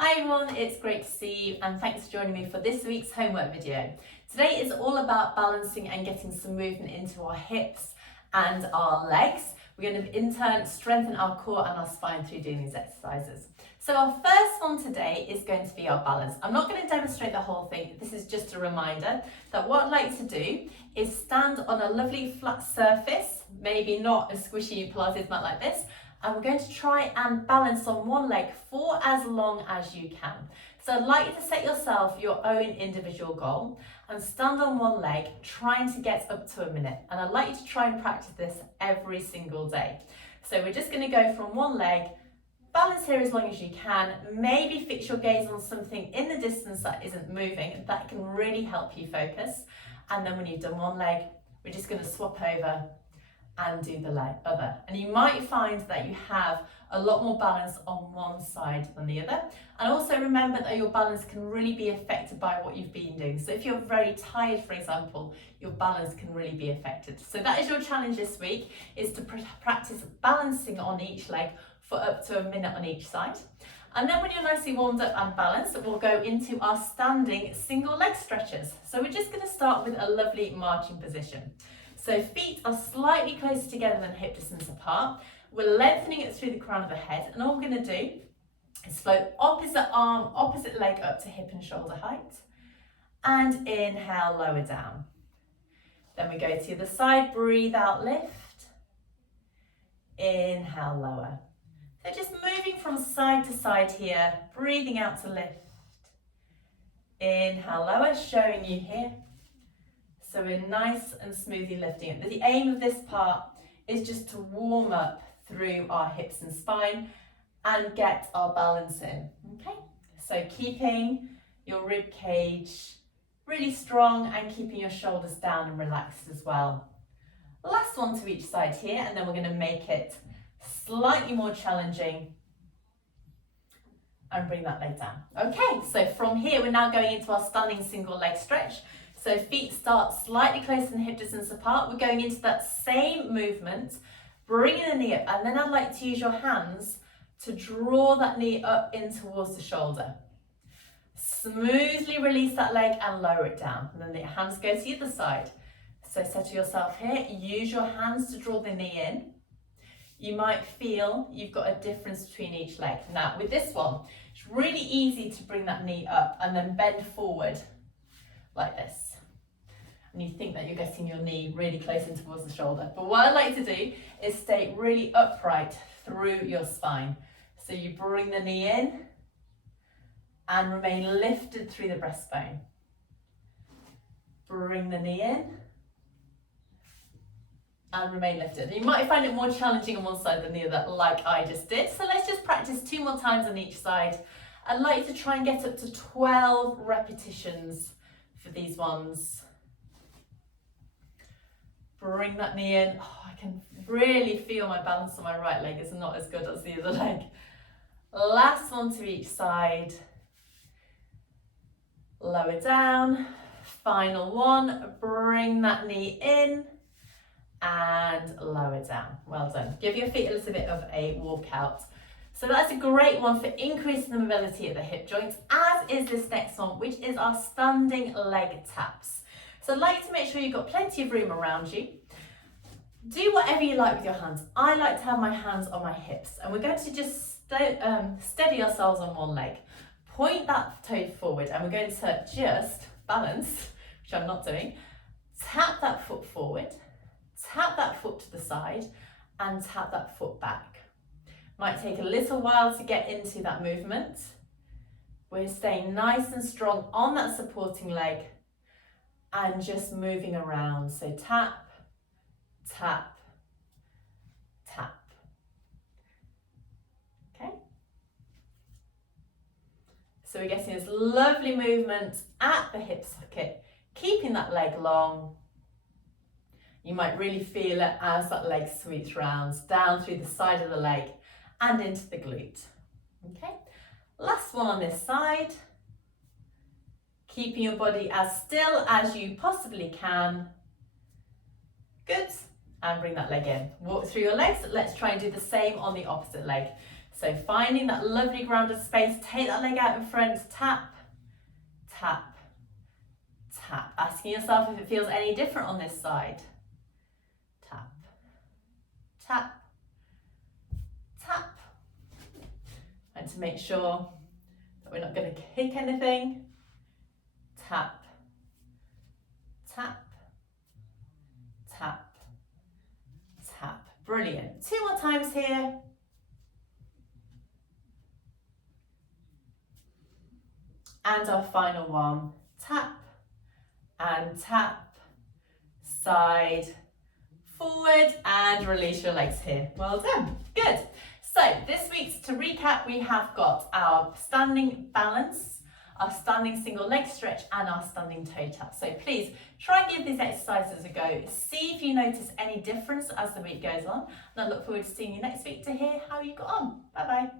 Hi everyone, it's great to see you and thanks for joining me for this week's homework video. Today is all about balancing and getting some movement into our hips and our legs. We're going to in turn strengthen our core and our spine through doing these exercises. So our first one today is going to be our balance. I'm not going to demonstrate the whole thing, this is just a reminder that what I'd like to do is stand on a lovely flat surface, maybe not a squishy Pilates mat like this, and we're going to try and balance on one leg for as long as you can. So I'd like you to set yourself your own individual goal and stand on one leg trying to get up to a minute. And I'd like you to try and practice this every single day. So we're just going to go from one leg, balance here as long as you can, maybe fix your gaze on something in the distance that isn't moving, that can really help you focus. And then when you've done one leg, we're just going to swap over and do the other. And you might find that you have a lot more balance on one side than the other. And also remember that your balance can really be affected by what you've been doing. So if you're very tired, for example, your balance can really be affected. So that is your challenge this week, is to practice balancing on each leg for up to a minute on each side. And then when you're nicely warmed up and balanced, we'll go into our standing single leg stretches. So we're just going to start with a lovely marching position. So feet are slightly closer together than hip distance apart. We're lengthening it through the crown of the head, and all we're going to do is float opposite arm, opposite leg up to hip and shoulder height, and inhale, lower down. Then we go to the other side, breathe out, lift, inhale, lower. So just moving from side to side here, breathing out to lift, inhale, lower, showing you here. So we're nice and smoothly lifting it. The aim of this part is just to warm up through our hips and spine and get our balance in, okay? So keeping your rib cage really strong and keeping your shoulders down and relaxed as well. Last one to each side here, and then we're going to make it slightly more challenging and bring that leg down. Okay, so from here we're now going into our standing single leg stretch. So feet start slightly closer than hip distance apart. We're going into that same movement, bringing the knee up, and then I'd like to use your hands to draw that knee up in towards the shoulder. Smoothly release that leg and lower it down. And then the hands go to the other side. So settle yourself here, use your hands to draw the knee in. You might feel you've got a difference between each leg. Now with this one, it's really easy to bring that knee up and then bend forward like this. And you think that you're getting your knee really close in towards the shoulder. But what I'd like to do is stay really upright through your spine. So you bring the knee in and remain lifted through the breastbone. Bring the knee in and remain lifted. You might find it more challenging on one side than the other, like I just did. So let's just practice 2 more times on each side. I'd like to try and get up to 12 repetitions for these ones. Bring that knee in. Oh, I can really feel my balance on my right leg is not as good as the other leg. Last one to each side. Lower down. Final one. Bring that knee in and lower down. Well done. Give your feet a little bit of a walkout. So that's a great one for increasing the mobility at the hip joints, as is this next one, which is our standing leg taps. So I'd like to make sure you've got plenty of room around you. Do whatever you like with your hands. I like to have my hands on my hips, and we're going to just steady ourselves on one leg. Point that toe forward, and we're going to just balance, which I'm not doing. Tap that foot forward, tap that foot to the side, and tap that foot back. Might take a little while to get into that movement. We're staying nice and strong on that supporting leg and just moving around. So tap, tap, tap. Okay. So we're getting this lovely movement at the hip socket, keeping that leg long. You might really feel it as that leg sweeps round, down through the side of the leg and into the glute. Okay, last one on this side. Keeping your body as still as you possibly can. Good. And bring that leg in. Walk through your legs. Let's try and do the same on the opposite leg. So finding that lovely grounded space, take that leg out in front, tap, tap, tap. Asking yourself if it feels any different on this side. Tap, tap, tap. And to make sure that we're not going to kick anything, tap, tap, tap, tap. Brilliant. 2 more times here. And our final one, tap and tap, side, forward, and release your legs here. Well done, good. So this week's, to recap, we have got our standing balance, our standing single leg stretch, and our standing toe tap. So please try and give these exercises a go. See if you notice any difference as the week goes on. And I look forward to seeing you next week to hear how you got on. Bye bye.